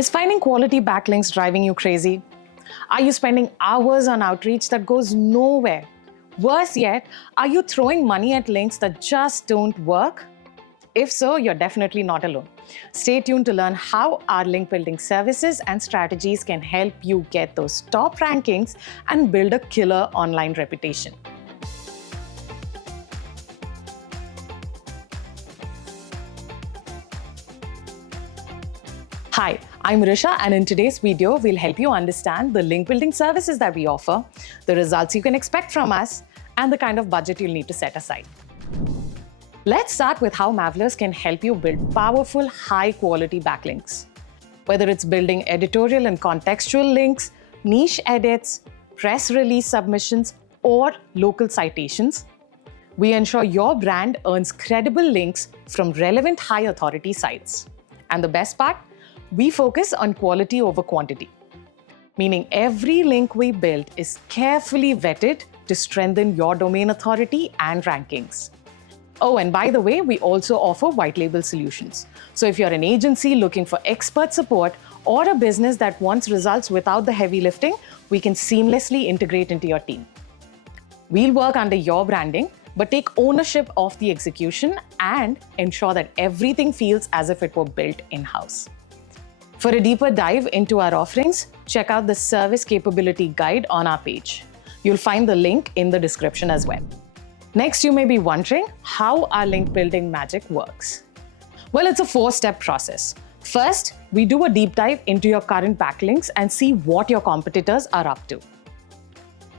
Is finding quality backlinks driving you crazy? Are you spending hours on outreach that goes nowhere? Worse yet, are you throwing money at links that just don't work? If so, you're definitely not alone. Stay tuned to learn how our link building services and strategies can help you get those top rankings and build a killer online reputation. Hi, I'm Risha, and in today's video, we'll help you understand the link building services that we offer, the results you can expect from us, and the kind of budget you'll need to set aside. Let's start with how Mavlers can help you build powerful, high-quality backlinks. Whether it's building editorial and contextual links, niche edits, press release submissions, or local citations, we ensure your brand earns credible links from relevant high-authority sites. And the best part? We focus on quality over quantity, meaning every link we build is carefully vetted to strengthen your domain authority and rankings. Oh, and by the way, we also offer white label solutions. So if you're an agency looking for expert support or a business that wants results without the heavy lifting, we can seamlessly integrate into your team. We'll work under your branding, but take ownership of the execution and ensure that everything feels as if it were built in-house. For a deeper dive into our offerings, check out the Service Capability Guide on our page. You'll find the link in the description as well. Next, you may be wondering how our link building magic works. Well, it's a 4-step process. First, we do a deep dive into your current backlinks and see what your competitors are up to.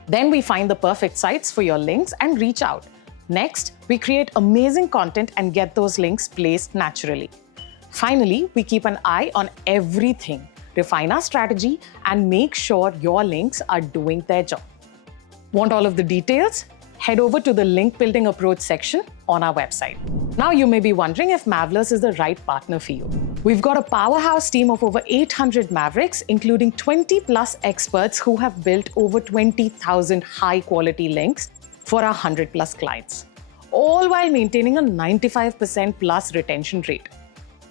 Then we find the perfect sites for your links and reach out. Next, we create amazing content and get those links placed naturally. Finally, we keep an eye on everything, refine our strategy, and make sure your links are doing their job. Want all of the details? Head over to the link building approach section on our website. Now you may be wondering if Mavlers is the right partner for you. We've got a powerhouse team of over 800 Mavericks, including 20+ experts who have built over 20,000 high-quality links for our 100+ clients, all while maintaining a 95% plus retention rate.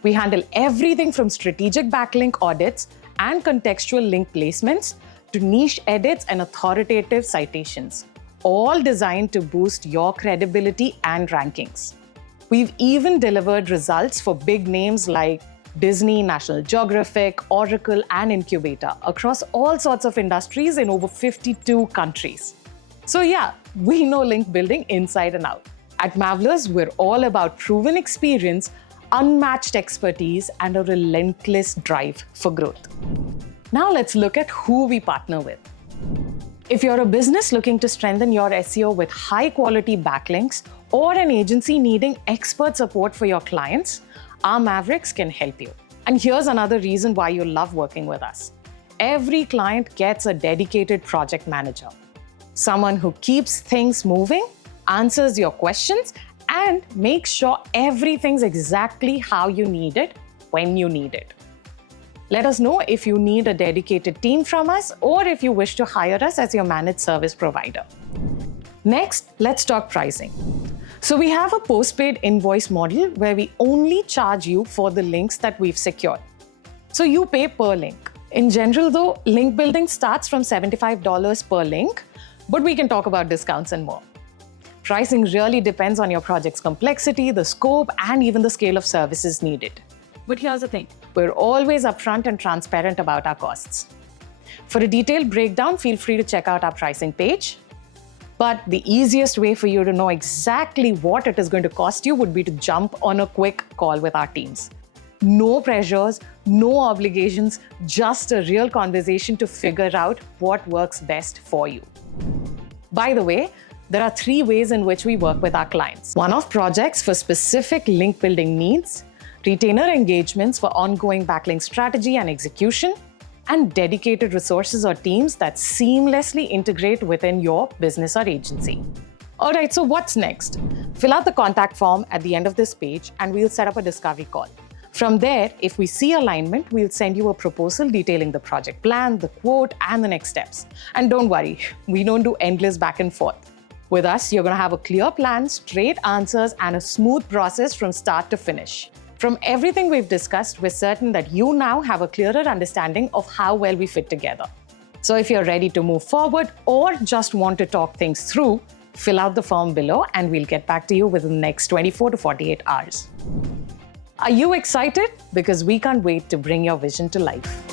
We handle everything from strategic backlink audits and contextual link placements to niche edits and authoritative citations, all designed to boost your credibility and rankings. We've even delivered results for big names like Disney, National Geographic, Oracle, and Incubator across all sorts of industries in over 52 countries. So yeah, we know link building inside and out. At Mavlers, we're all about proven experience, unmatched expertise, and a relentless drive for growth. Now let's look at who we partner with. If you're a business looking to strengthen your SEO with high-quality backlinks or an agency needing expert support for your clients, our Mavericks can help you. And here's another reason why you love working with us. Every client gets a dedicated project manager, someone who keeps things moving, answers your questions, and make sure everything's exactly how you need it, when you need it. Let us know if you need a dedicated team from us or if you wish to hire us as your managed service provider. Next, let's talk pricing. So we have a postpaid invoice model where we only charge you for the links that we've secured. So you pay per link. In general though, link building starts from $75 per link, but we can talk about discounts and more. Pricing really depends on your project's complexity, the scope, and even the scale of services needed. But here's the thing, we're always upfront and transparent about our costs. For a detailed breakdown, feel free to check out our pricing page. But the easiest way for you to know exactly what it is going to cost you would be to jump on a quick call with our teams. No pressures, no obligations, just a real conversation to figure out what works best for you. By the way, there are 3 ways in which we work with our clients. One-off projects for specific link building needs, retainer engagements for ongoing backlink strategy and execution, and dedicated resources or teams that seamlessly integrate within your business or agency. All right, so what's next? Fill out the contact form at the end of this page and we'll set up a discovery call. From there, if we see alignment, we'll send you a proposal detailing the project plan, the quote, and the next steps. And don't worry, we don't do endless back and forth. With us, you're going to have a clear plan, straight answers, and a smooth process from start to finish. From everything we've discussed, we're certain that you now have a clearer understanding of how well we fit together. So if you're ready to move forward or just want to talk things through, fill out the form below and we'll get back to you within the next 24 to 48 hours. Are you excited? Because we can't wait to bring your vision to life.